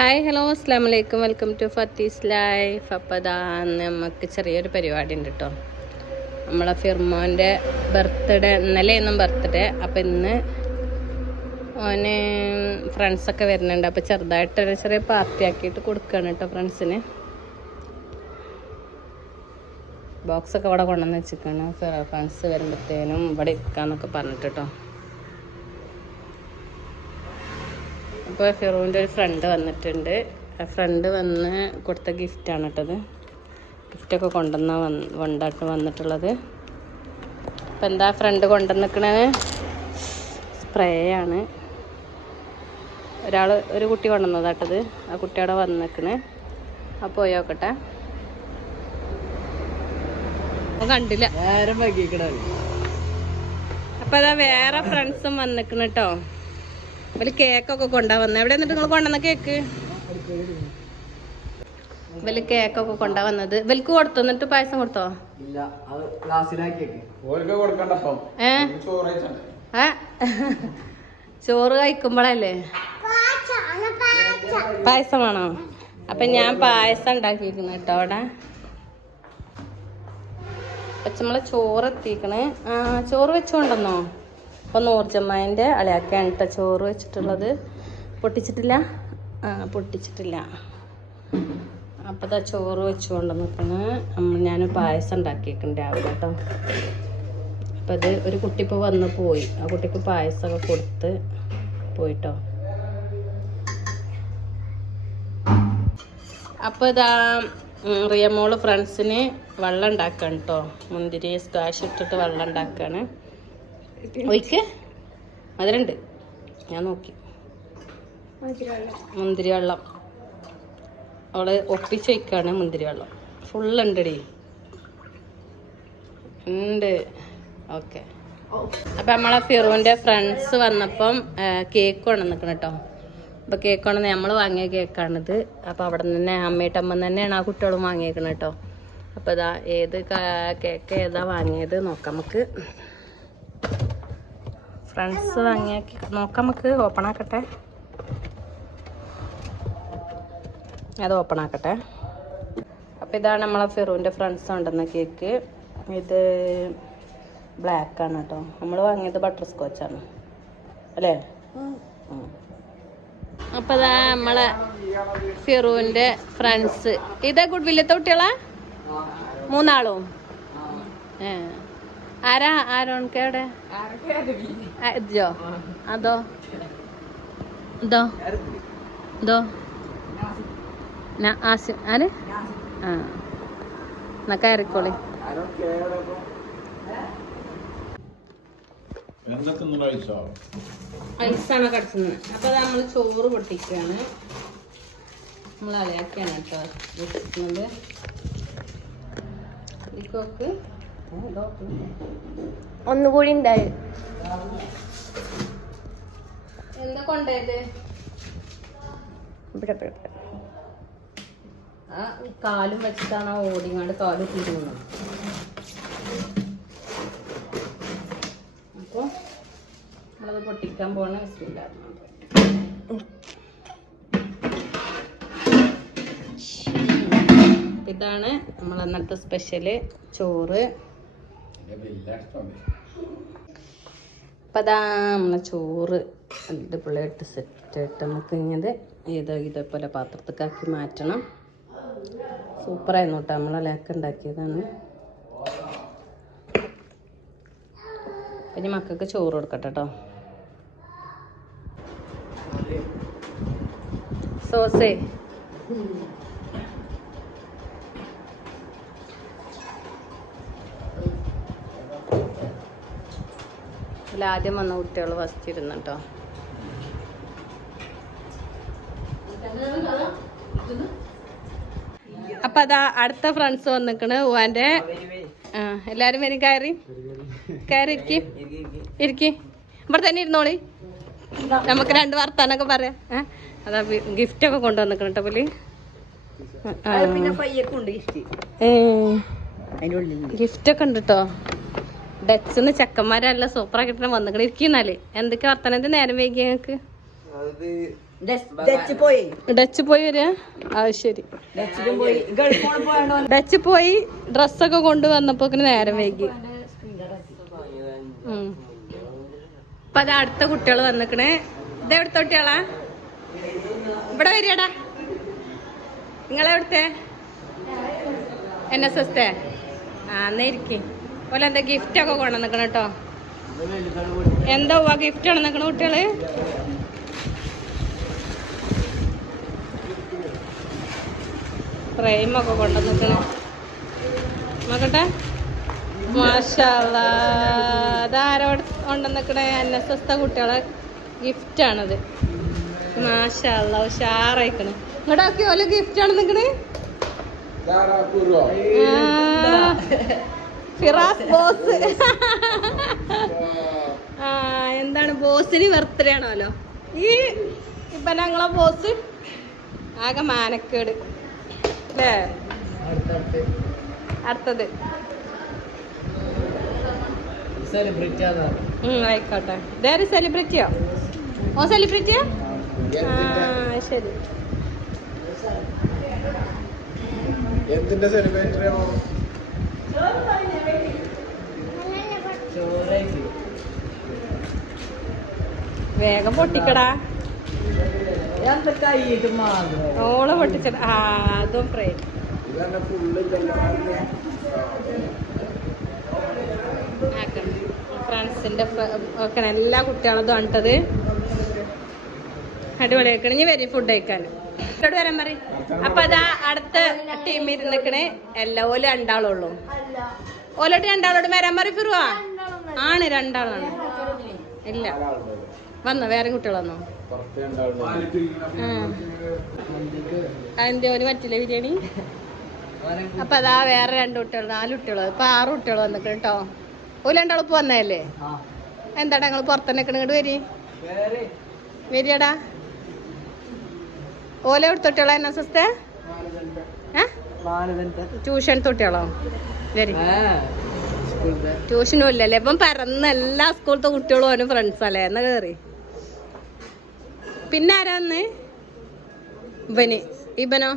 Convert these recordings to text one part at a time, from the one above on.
Hi hello അസ്സാം വലൈക്കും welcome to ഫത്തീസ് life അപ്പോൾ അതാ നമുക്ക് ചെറിയൊരു പരിപാടി ഉണ്ട് കേട്ടോ നമ്മളെ ഫിർമോന്റെ ബർത്ത്ഡേ ഇന്നലെ ഒന്നും ബർത്ത്ഡേ. അപ്പോൾ ഇന്ന് ഓന് ഫ്രണ്ട്സൊക്കെ വരുന്നുണ്ട്. അപ്പോൾ ചെറുതായിട്ടൊരു ചെറിയ പാർട്ടി ആക്കിയിട്ട് കൊടുക്കുകയാണ് കേട്ടോ ഫ്രണ്ട്സിന് ബോക്സൊക്കെ ഇവിടെ കൊണ്ടുവന്ന് വെച്ചിരിക്കുകയാണ് ഫ്രണ്ട്സ് വരുമ്പോഴത്തേനും ഇവിടെ ഇരിക്കാന്നൊക്കെ പറഞ്ഞിട്ട് കേട്ടോ അപ്പോൾ ഫിറോന്റെ ഒരു ഫ്രണ്ട് വന്നിട്ടുണ്ട്. ആ ഫ്രണ്ട് വന്ന് കൊടുത്ത ഗിഫ്റ്റാണ് കേട്ടത് ഗിഫ്റ്റൊക്കെ കൊണ്ടുവന്ന വന്ന് കൊണ്ടാട്ട് വന്നിട്ടുള്ളത്. അപ്പം എന്താ ഫ്രണ്ട് കൊണ്ടുവന്നിക്കണത്? സ്പ്രേ ആണ്. ഒരാൾ ഒരു കുട്ടി കൊണ്ടുവന്നതാട്ടത്. ആ കുട്ടി അവിടെ വന്നിക്കണ്. അപ്പോൾ പോയി നോക്കട്ടെ. കണ്ടില്ല. അപ്പൊ അതാ വേറെ ഫ്രണ്ട്സും വന്നിക്കണ് കേട്ടോ ഇവർ കേക്കൊക്കെ കൊണ്ടാ വന്നത് എവിടെ നിന്നിട്ട് നിങ്ങൾ കൊണ്ടുവന്ന കേക്ക്? ഇവൽ കേക്കൊക്കെ കൊണ്ടുവന്നത് ഇവൽക്ക് കൊടുത്തോ? എന്നിട്ട് പായസം കൊടുത്തോ? ഏ? ചോറ് കഴിച്ചണ്ടേ ആ ചോറ് കഴിക്കുമ്പോഴല്ലേ പായസമാണോ അപ്പൊ ഞാൻ പായസം ഉണ്ടാക്കിയിരിക്കുന്നു കേട്ടോ അവിടെ. പച്ചമുളക് ചോറ് എത്തിക്കണേ. ആ ചോറ് വെച്ചുകൊണ്ടെന്നോ അപ്പൊ നൂർജമ്മേന്റെ അളയാക്കാണ് കേട്ടോ ചോറ് വെച്ചിട്ടുള്ളത്. പൊട്ടിച്ചിട്ടില്ല? പൊട്ടിച്ചിട്ടില്ല. അപ്പോൾ ഇതാ ചോറ് വെച്ചുകൊണ്ട് നിൽക്കണ് ഞാൻ പായസം ഉണ്ടാക്കിയിട്ടുണ്ട് രാവിലെ കേട്ടോ അപ്പം അത് ഒരു കുട്ടി വന്ന് പോയി. ആ കുട്ടിക്ക് പായസമൊക്കെ കൊടുത്ത് പോയിട്ടോ. അപ്പോൾ ഇതാ റിയമോൾ ഫ്രണ്ട്സിന് വെള്ളം ഉണ്ടാക്കുകയാണ് കേട്ടോ മുന്തിരി സ്ക്വാഷ് ഇട്ടിട്ട് വെള്ളം ഉണ്ടാക്കുകയാണ് ഒഴിക്ക്. മധുരണ്ട് ഞാൻ നോക്കി. മുന്തിരി വെള്ളം അവൾ ഒപ്പിച്ച് വയ്ക്കുകയാണ് മുന്തിരി വെള്ളം ഫുള്ളുണ്ടടി. ഉണ്ട്. ഓക്കെ. അപ്പം നമ്മളെ ഫിറോന്റെ ഫ്രണ്ട്സ് വന്നപ്പം കേക്ക് കൊണ്ടുവന്നിക്കണം കേട്ടോ അപ്പോൾ കേക്ക് കൊണ്ടുവന്ന് നമ്മൾ വാങ്ങിയ കേക്കാണിത്. അപ്പോൾ അവിടെ നിന്ന് തന്നെ അമ്മയിട്ടമ്മ തന്നെയാണ് ആ കുട്ടികളും വാങ്ങിയേക്കണം കേട്ടോ അപ്പോൾ ഇതാ ഏത് കേക്ക് ഏതാ വാങ്ങിയത് നോക്കാം നമുക്ക്. ഫ്രണ്ട്സ് വാങ്ങിയാക്കി. നോക്കാം നമുക്ക് ഓപ്പൺ ആക്കട്ടെ. അത് ഓപ്പൺ ആക്കട്ടെ. അപ്പോൾ ഇതാണ് നമ്മളെ ഫെറൂന്റെ ഫ്രണ്ട്സ് കൊണ്ടുവന്ന കേക്ക്. ഇത് ബ്ലാക്ക് ആണ് കേട്ടോ. നമ്മൾ വാങ്ങിയത് ബട്ടർ സ്കോച്ചാണ് അല്ലേ? അപ്പോൾ ഇതാ നമ്മളെ ഫിറൂന്റെ ഫ്രണ്ട്സ്. ഇതാ ഗുഡ് വില്ലത്തെ കുട്ടികളാ? മൂന്നാളും. ഏ. ആരാ? ആരോൺക്കേടെ ഇതോ അതോ? ഇതോ? ഇതോ? ന- ആസിം. ആര്? ആ. എന്നാ കയറിക്കോളി. ഐസാണ് കടിച്ചത്. അപ്പൊ നമ്മൾ ചോറ് പൊട്ടിക്കുകയാണ് നമ്മൾ അലയാക്കിയാണ് കേട്ടോ വെച്ചിരിക്കുന്നത്. ഇക്കൊക്കെ ഒന്നുകൂടി ഉണ്ടായി. എന്താ കൊണ്ടേത് ഇവിടെ. ആ കാലും വെച്ചിട്ടാണ് ആ ഓടിങ്ങാണ്ട് കാലും തിരുമുന്നത് അപ്പോൾ നമ്മളത് പൊട്ടിക്കാൻ പോണ വിസിലായിരുന്നു ഇതാണ് നമ്മൾ അന്നത്തെ സ്പെഷ്യൽ ചോറ്. അപ്പം അതാ നമ്മളെ ചോറ് അടിപൊളിയായിട്ട് സെറ്റായിട്ട് നമുക്ക് ഇങ്ങനെ ഇത് ഇതേപോലെ പാത്രത്തേക്കാക്കി മാറ്റണം. സൂപ്പറായിരുന്നു കേട്ടോ നമ്മളെ ലേക്ക് ഉണ്ടാക്കിയതാണ്. ഇനി മക്കൾക്ക് ചോറ് കൊടുക്കട്ടെ കേട്ടോ സോസേ ആദ്യം വന്ന കുട്ടികൾ ഫസ്റ്റ് ഇരുന്നു കേട്ടോ അപ്പൊ അതാ അടുത്ത ഫ്രണ്ട്സ് വന്നിക്കണ് ഓന്റെ എല്ലാരും വരും കയറി. കയറി ഇരിക്കി. ഇരിക്കി. ഇവിടെ തന്നെ ഇരുന്നോളി. നമുക്ക് രണ്ട് വർത്താനൊക്കെ പറയാം. ഏഹ് അതാ ഗിഫ്റ്റ് ഒക്കെ കൊണ്ടുവന്നിക്കണം കേട്ടോ പുലി ഗിഫ്റ്റ് ഒക്കെ ഉണ്ട് കേട്ടോ ഡച്ചിന്ന് സൂപ്പർ സൂപ്പറാക്കിട്ട് വന്നിക്കണം ഇരിക്കുന്നാൽ എന്തൊക്കെ വർത്താനം? എന്ത് നേരം വൈകി ഞങ്ങക്ക് ഡച്ച് പോയി. ഡച്ച് പോയി വരിക അത് ശരി. ഡച്ച് പോയി. ഡ്രസ്സൊക്കെ കൊണ്ടുവന്നപ്പോ നേരം വൈകി. അപ്പൊ അത് അടുത്ത കുട്ടികൾ വന്നിക്കണേ. ഇത് എവിടുത്തെ കുട്ടികളാ? ഇവിടെ വരികടാ. നിങ്ങളെവിടുത്തെ? എൻ എസ് എസ് ആ എന്നാ ഇരിക്കും. ഓല എന്താ ഗിഫ്റ്റ് ഒക്കെ കൊണ്ടു നിക്കണം കേട്ടോ എന്താ ഗിഫ്റ്റ് കൊണ്ടുവന്നിക്കണ കുട്ടികൾ? ഫ്രെയിമൊക്കെ നിക്കണം നോക്കട്ടെ. മാഷാല്ലാ. അതാരോട് കൊണ്ടുവന്നിക്കണേ? എൻ എസ് എസ് കുട്ടികളെ ഗിഫ്റ്റാണത് മാഷാല്ല ഉഷാറായിക്കണ്. ഇങ്ങോട്ടൊക്കെ ഓല ഗിഫ്റ്റ് ആണ് നിക്കണേ? ഫിറാസ് ബോസ്. ആ എന്താണ് ബോസിന് ബർത്ത്ഡേ ആണല്ലോ. ഈ ഇപ്പൊ ഞങ്ങളെ ബോസ് ആകെ മാനക്കേട്. അല്ലേ അടുത്തത്. സെലിബ്രിറ്റി ആയിക്കോട്ടെ. ഇതാര് സെലിബ്രിറ്റിയോ ഓ സെലിബ്രിറ്റിയോ ആ? ശരി. എന്തിന്റെ സെലിബ്രേറ്ററി ചോറായിട്ട് വേഗം പൊട്ടിക്കടാ. ഓൾ പൊട്ടിച്ച ആ അതും ഫുള്ള് ഫ്രണ്ട്സിന്റെ ഒക്കെ എല്ലാ കുട്ടികളതും കണ്ടത്. അടിപൊളിയാക്കണം. വരും ഫുഡ് കഴിക്കാൻ. ഇങ്ങോട്ട് വരാൻ പറ അപ്പൊ അതാ അടുത്ത ടീം ഇരുന്നിക്കണേ എല്ലാ ഓല രണ്ടാളുള്ളൂ. ഓലോട്ട് രണ്ടാളോട് വരാൻ പറ ഫിറുവാ ആണ് രണ്ടാളാണ്. ഇല്ല. വന്നോ വേറെ കുട്ടികൾ വന്നോ? അതിന്റെ ഓന് പറ്റില്ല ബിരിയാണി? അപ്പൊ അതാ വേറെ രണ്ട് കുട്ടികൾ നാല് കുട്ടികൾ ഇപ്പൊ ആറ് കുട്ടികൾ വന്നിക്കണം കേട്ടോ ഓൽ രണ്ടാളിപ്പോ വന്നതല്ലേ? എന്താടാ ഞങ്ങൾ പുറത്തന്നെ ഇങ്ങോട്ട് വരി. വരിയടാ. ഓല എവിടെ തൊട്ടികളോ? എന്നാ സിസ്റ്റേ? ട്യൂഷൻ തൊട്ടികളോ? വരി. ട്യൂഷനും ഇല്ലല്ലേ ഇപ്പം പറന്ന് എല്ലാ സ്കൂളത്തെ കുട്ടികളും ഓനും ഫ്രണ്ട്സ് അല്ലേ? എന്നാ കയറി പിന്നെ ആരാന്ന് ഇവന്. ഇബനോ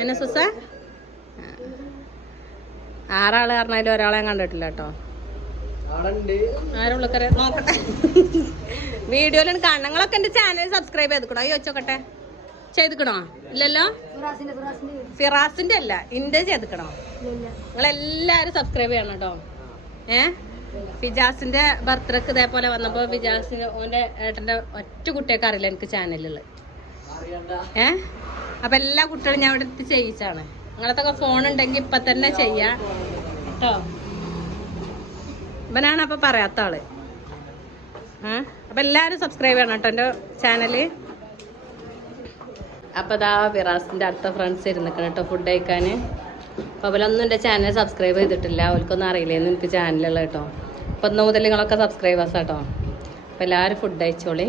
എന്നെ സുസ ആറാൾ പറഞ്ഞാലും ഒരാളെ കണ്ടിട്ടില്ല കേട്ടോ. ആരുള്ളക്കറിയാ നോക്കട്ടെ. വീഡിയോയിലാണ് കാണണങ്ങളൊക്കെ എന്റെ ചാനൽ സബ്സ്ക്രൈബ് ചെയ്ത് അയ്യോ ചോക്കട്ടെ ചെയ്തിക്കണോ? ഇല്ലല്ലോ? ഫിറാസിന്റെ അല്ല ഇന്റെ ചെയ്തുക്കണോ? നിങ്ങളെല്ലാരും സബ്സ്ക്രൈബ് ചെയ്യണം കേട്ടോ. ഏ? ഫിജാസിന്റെ ബർത്ത്ഡേക്ക് ഇതേപോലെ വന്നപ്പോ ഫിജാസിന് ഓന്റെ ഏട്ടന്റെ ഒറ്റ കുട്ടിയൊക്കെ അറിയില്ല എനിക്ക് ചാനലിൽ. അറിയണ്ട. ഏ? അപ്പൊ എല്ലാ കുട്ടികളും ഞാൻ ഇവിടെ എത്തി ചെയ്യിച്ചാണ്. നിങ്ങളത്തൊക്കെ ഫോൺ ഉണ്ടെങ്കിൽ ഇപ്പൊ തന്നെ ചെയ്യാ. കേട്ടോ? ഇവനാണ് അപ്പൊ പറയാത്ത ആൾ. ഏ? അപ്പൊ എല്ലാരും സബ്സ്ക്രൈബ് ചെയ്യണം കേട്ടോ എന്റെ ചാനൽ അപ്പൊ അതാ ഫിറാസിന്റെ അടുത്ത ഫ്രണ്ട്സ് ഇരുന്നിക്കണം കേട്ടോ ഫുഡ് കഴിക്കാന്. അപ്പൊ അവരൊന്നും എന്റെ ചാനൽ സബ്സ്ക്രൈബ് ചെയ്തിട്ടില്ല. അവർക്കൊന്നും അറിയില്ലേന്ന് എനിക്ക് ചാനലുള്ള കേട്ടോ അപ്പൊ ഇന്ന് മുതൽ നിങ്ങളൊക്കെ സബ്സ്ക്രൈബേഴ്സ് കേട്ടോ അപ്പൊ എല്ലാരും ഫുഡ് കഴിച്ചോളി.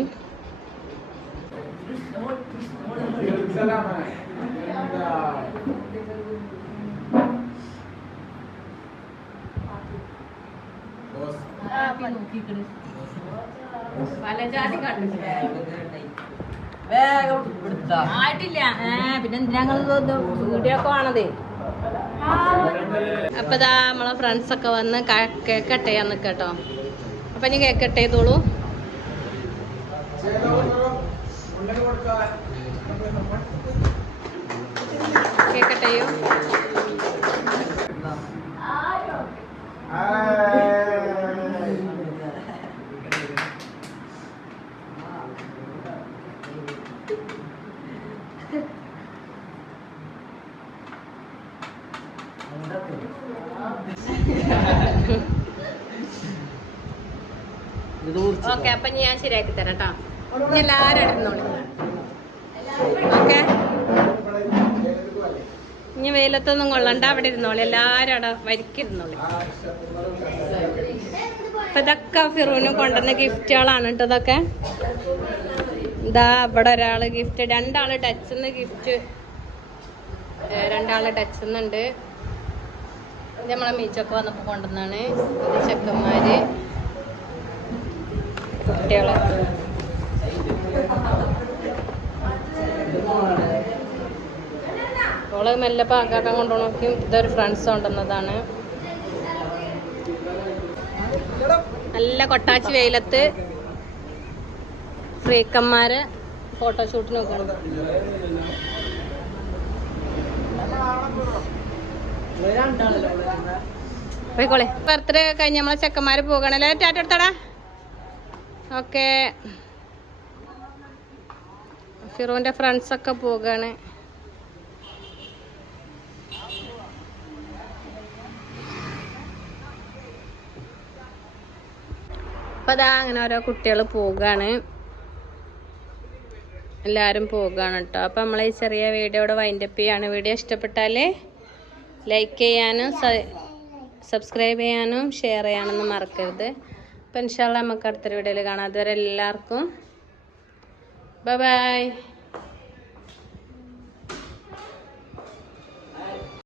വേഗം എടുത്താ ആയിട്ടില്ല. പിന്നെ ഞങ്ങൾ വീഡിയോ ഒക്കെ ആണതേ അപ്പൊ ഇതാ നമ്മളെ ഫ്രണ്ട്സ് ഒക്കെ വന്ന് കേക്കട്ടെ എന്ന് കേട്ടോ അപ്പൊ ഇനി കേക്കട്ടെ കട്ട് ചെയ്തോളൂ. കേക്ക് ഓക്കെ അപ്പൊ ഞാൻ ശരിയാക്കി തരാം കേട്ടോ എല്ലാരും ഇടുന്നോളൂ. ഓക്കെ? ഇനി വെയിലത്തൊന്നും കൊള്ളണ്ട അവിടെ ഇരുന്നോളി. എല്ലാരും അവിടെ വരിക്കിരുന്നോളി. അപ്പൊ ഇതൊക്കെ ഫിറൂന് കൊണ്ടുവന്ന ഗിഫ്റ്റുകളാണ് കേട്ടോ ഇതൊക്കെ. ഇതാ അവിടെ ഒരാൾ ഗിഫ്റ്റ് രണ്ടാൾ ടച്ചിന്ന് ഗിഫ്റ്റ് രണ്ടാൾ ടച്ചുന്നുണ്ട് ഇത് നമ്മളെ മീച്ചൊക്കെ വന്നപ്പോൾ കൊണ്ടുവന്നാണ്. ഇത് ചെക്കന്മാർ കുട്ടികളൊക്കെ ഓൾ മെല്ലെ പാകാക്കാൻ കൊണ്ടുപോകണമെങ്കിൽ ഇതൊരു ഫ്രണ്ട്സ് കൊണ്ടുവന്നതാണ്. നല്ല കൊട്ടാച്ചി വെയിലത്ത് ഫ്രീക്കന്മാരെ ഫോട്ടോഷൂട്ടിനൊക്കെ പോയിക്കോളെ. ബർത്ത്ഡേ കഴിഞ്ഞ് നമ്മളെ ചെക്കന്മാര് പോകണല്ലേ ടാറ്റ എടുത്തടാ. ഓക്കെ. ഫിറോന്റെ ഫ്രണ്ട്സ് ഒക്കെ പോകാണ് അപ്പൊ അതാ അങ്ങനെ ഓരോ കുട്ടികൾ പോകാണ് എല്ലാവരും പോകാണ് കേട്ടോ. അപ്പൊ നമ്മൾ ഈ ചെറിയ വീഡിയോ ഇവിടെ വൈൻഡപ്പ് ചെയ്യാണ്. വീഡിയോ ഇഷ്ടപ്പെട്ടാൽ ലൈക്ക് ചെയ്യാനും സബ്സ്ക്രൈബ് ചെയ്യാനും ഷെയർ ചെയ്യാനൊന്നും മറക്കരുത്. അപ്പം ഇൻഷാല്ല നമുക്ക് അടുത്തൊരു വീഡിയോയിൽ കാണാം. അതുവരെ എല്ലാവർക്കും ബൈ